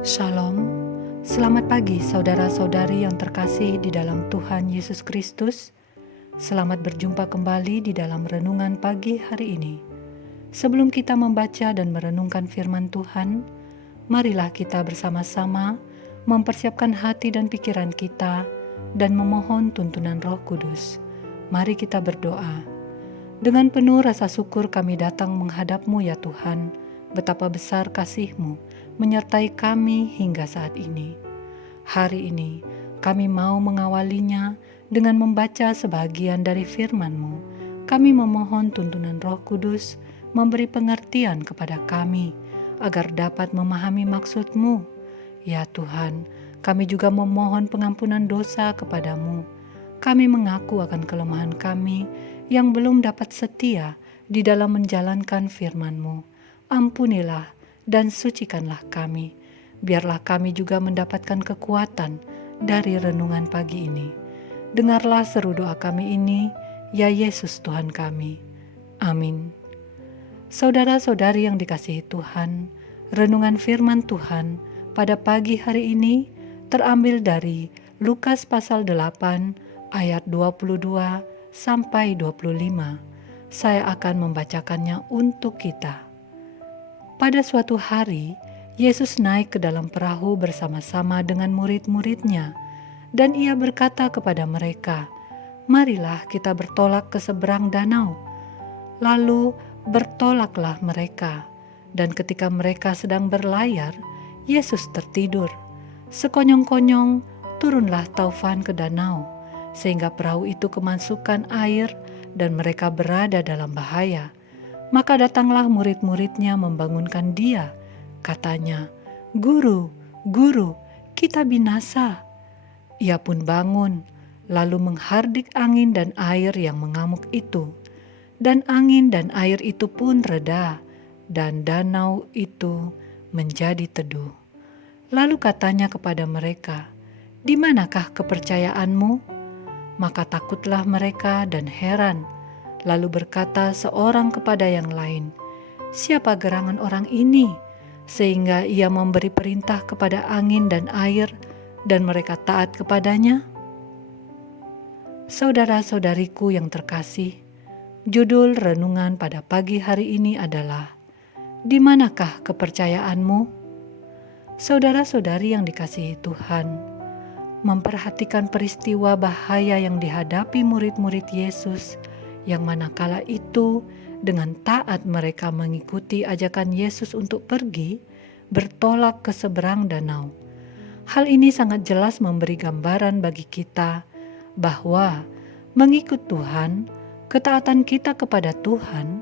Shalom, selamat pagi saudara-saudari yang terkasih di dalam Tuhan Yesus Kristus. Selamat berjumpa kembali di dalam renungan pagi hari ini. Sebelum kita membaca dan merenungkan firman Tuhan, marilah kita bersama-sama mempersiapkan hati dan pikiran kita dan memohon tuntunan Roh Kudus. Mari kita berdoa. Dengan penuh rasa syukur kami datang menghadap-Mu ya Tuhan. Betapa besar kasih-Mu menyertai kami hingga saat ini. Hari ini kami mau mengawalinya dengan membaca sebagian dari firman-Mu. Kami memohon tuntunan Roh Kudus memberi pengertian kepada kami agar dapat memahami maksud-Mu. Ya Tuhan, kami juga memohon pengampunan dosa kepada-Mu. Kami mengaku akan kelemahan kami yang belum dapat setia di dalam menjalankan firman-Mu. Ampunilah dan sucikanlah kami. Biarlah kami juga mendapatkan kekuatan dari renungan pagi ini. Dengarlah seru doa kami ini, ya Yesus Tuhan kami. Amin. Saudara-saudari yang dikasihi Tuhan, renungan firman Tuhan pada pagi hari ini terambil dari Lukas pasal 8 ayat 22 sampai 25. Saya akan membacakannya untuk kita. Pada suatu hari, Yesus naik ke dalam perahu bersama-sama dengan murid-muridnya, dan ia berkata kepada mereka, "Marilah kita bertolak ke seberang danau." Lalu bertolaklah mereka, dan ketika mereka sedang berlayar, Yesus tertidur. Sekonyong-konyong turunlah taufan ke danau, sehingga perahu itu kemasukan air dan mereka berada dalam bahaya. Maka datanglah murid-muridnya membangunkan dia. Katanya, "Guru, Guru, kita binasa." Ia pun bangun, lalu menghardik angin dan air yang mengamuk itu. Dan angin dan air itu pun reda, dan danau itu menjadi teduh. Lalu katanya kepada mereka, "Di manakah kepercayaanmu?" Maka takutlah mereka dan heran. Lalu berkata seorang kepada yang lain, "Siapa gerangan orang ini, sehingga ia memberi perintah kepada angin dan air, dan mereka taat kepadanya?" Saudara-saudariku yang terkasih, judul renungan pada pagi hari ini adalah, "Di manakah kepercayaanmu?" Saudara-saudari yang dikasihi Tuhan, memperhatikan peristiwa bahaya yang dihadapi murid-murid Yesus, yang manakala itu dengan taat mereka mengikuti ajakan Yesus untuk pergi bertolak ke seberang danau. Hal ini sangat jelas memberi gambaran bagi kita bahwa mengikut Tuhan, ketaatan kita kepada Tuhan,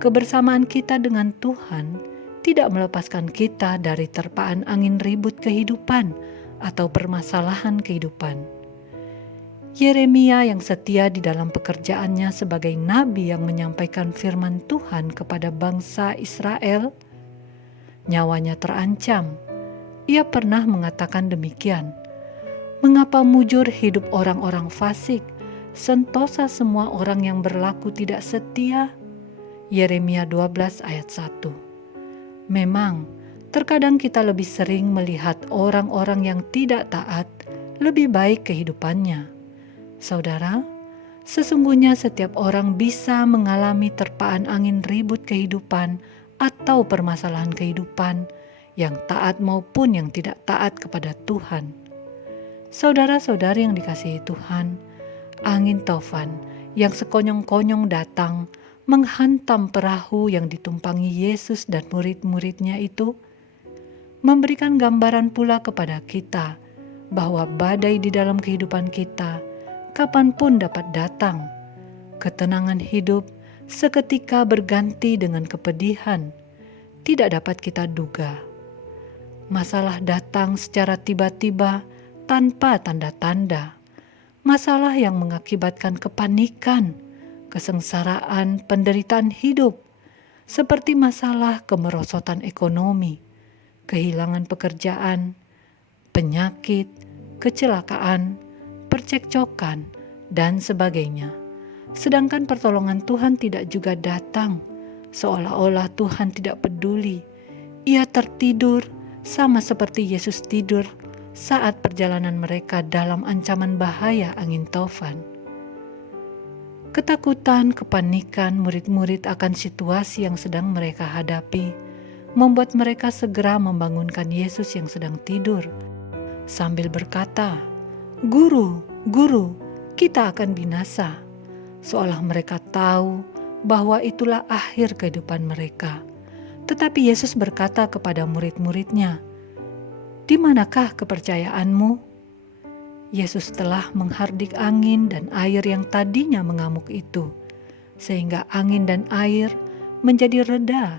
kebersamaan kita dengan Tuhan tidak melepaskan kita dari terpaan angin ribut kehidupan atau permasalahan kehidupan. Yeremia yang setia di dalam pekerjaannya sebagai nabi yang menyampaikan firman Tuhan kepada bangsa Israel, nyawanya terancam. Ia pernah mengatakan demikian, "Mengapa mujur hidup orang-orang fasik, sentosa semua orang yang berlaku tidak setia?" Yeremia 12 ayat 1. Memang, terkadang kita lebih sering melihat orang-orang yang tidak taat lebih baik kehidupannya. Saudara, sesungguhnya setiap orang bisa mengalami terpaan angin ribut kehidupan atau permasalahan kehidupan, yang taat maupun yang tidak taat kepada Tuhan. Saudara-saudari yang dikasihi Tuhan, angin taufan yang sekonyong-konyong datang menghantam perahu yang ditumpangi Yesus dan murid-muridnya itu, memberikan gambaran pula kepada kita bahwa badai di dalam kehidupan kita kapanpun dapat datang. Ketenangan hidup seketika berganti dengan kepedihan, tidak dapat kita duga. Masalah datang secara tiba-tiba tanpa tanda-tanda. Masalah yang mengakibatkan kepanikan, kesengsaraan, penderitaan hidup, seperti masalah kemerosotan ekonomi, kehilangan pekerjaan, penyakit, kecelakaan, percekcokan, dan sebagainya. Sedangkan pertolongan Tuhan tidak juga datang, seolah-olah Tuhan tidak peduli. Ia tertidur sama seperti Yesus tidur saat perjalanan mereka dalam ancaman bahaya angin taufan. Ketakutan, kepanikan murid-murid akan situasi yang sedang mereka hadapi membuat mereka segera membangunkan Yesus yang sedang tidur sambil berkata, "Guru, Guru, kita akan binasa." Seolah mereka tahu bahwa itulah akhir kehidupan mereka. Tetapi Yesus berkata kepada murid-muridnya, "Di manakah kepercayaanmu?" Yesus telah menghardik angin dan air yang tadinya mengamuk itu, sehingga angin dan air menjadi reda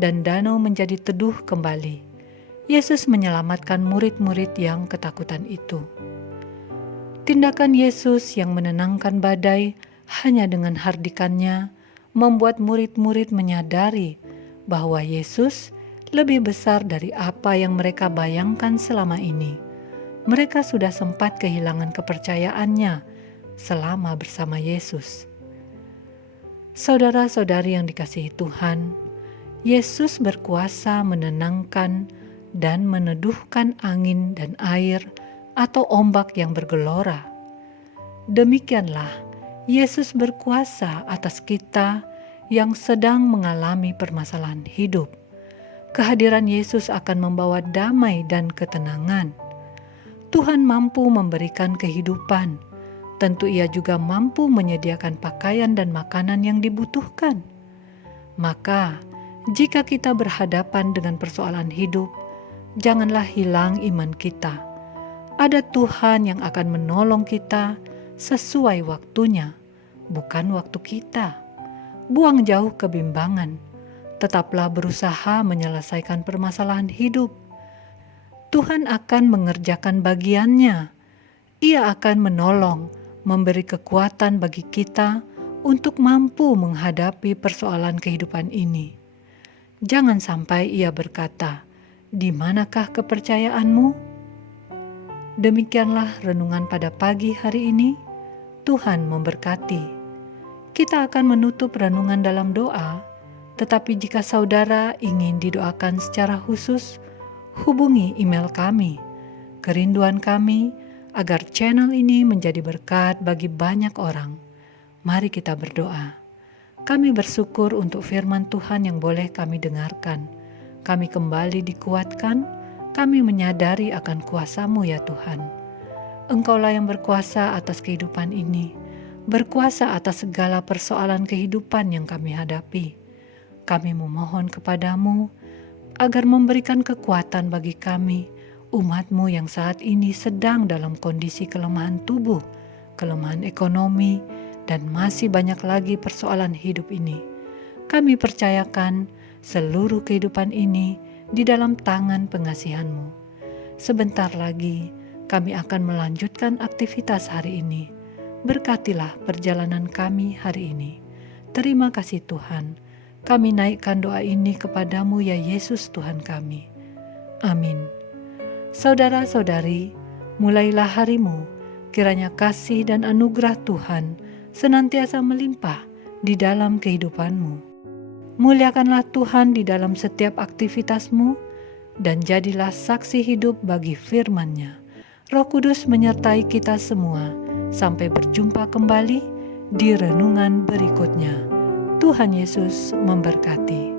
dan danau menjadi teduh kembali. Yesus menyelamatkan murid-murid yang ketakutan itu. Tindakan Yesus yang menenangkan badai hanya dengan hardikannya membuat murid-murid menyadari bahwa Yesus lebih besar dari apa yang mereka bayangkan selama ini. Mereka sudah sempat kehilangan kepercayaannya selama bersama Yesus. Saudara-saudari yang dikasihi Tuhan, Yesus berkuasa menenangkan dan meneduhkan angin dan air atau ombak yang bergelora. Demikianlah Yesus berkuasa atas kita yang sedang mengalami permasalahan hidup. Kehadiran Yesus akan membawa damai dan ketenangan. Tuhan mampu memberikan kehidupan. Tentu Ia juga mampu menyediakan pakaian dan makanan yang dibutuhkan. Maka, jika kita berhadapan dengan persoalan hidup, janganlah hilang iman kita. Ada Tuhan yang akan menolong kita sesuai waktunya, bukan waktu kita. Buang jauh kebimbangan. Tetaplah berusaha menyelesaikan permasalahan hidup. Tuhan akan mengerjakan bagiannya. Ia akan menolong, memberi kekuatan bagi kita untuk mampu menghadapi persoalan kehidupan ini. Jangan sampai Ia berkata, "Di manakah kepercayaanmu?" Demikianlah renungan pada pagi hari ini. Tuhan memberkati. Kita akan menutup renungan dalam doa, tetapi jika saudara ingin didoakan secara khusus, hubungi email kami. Kerinduan kami agar channel ini menjadi berkat bagi banyak orang. Mari kita berdoa. Kami bersyukur untuk firman Tuhan yang boleh kami dengarkan. Kami kembali dikuatkan, kami menyadari akan kuasa-Mu ya Tuhan. Engkaulah yang berkuasa atas kehidupan ini, berkuasa atas segala persoalan kehidupan yang kami hadapi. Kami memohon kepadamu agar memberikan kekuatan bagi kami, umat-Mu yang saat ini sedang dalam kondisi kelemahan tubuh, kelemahan ekonomi, dan masih banyak lagi persoalan hidup ini. Kami percayakan seluruh kehidupan ini di dalam tangan pengasihan-Mu. Sebentar lagi kami akan melanjutkan aktivitas hari ini. Berkatilah perjalanan kami hari ini. Terima kasih Tuhan. Kami naikkan doa ini kepadamu ya Yesus Tuhan kami. Amin. Saudara-saudari, mulailah harimu, kiranya kasih dan anugerah Tuhan senantiasa melimpah di dalam kehidupanmu. Muliakanlah Tuhan di dalam setiap aktivitasmu, dan jadilah saksi hidup bagi firman-Nya. Roh Kudus menyertai kita semua, sampai berjumpa kembali di renungan berikutnya. Tuhan Yesus memberkati.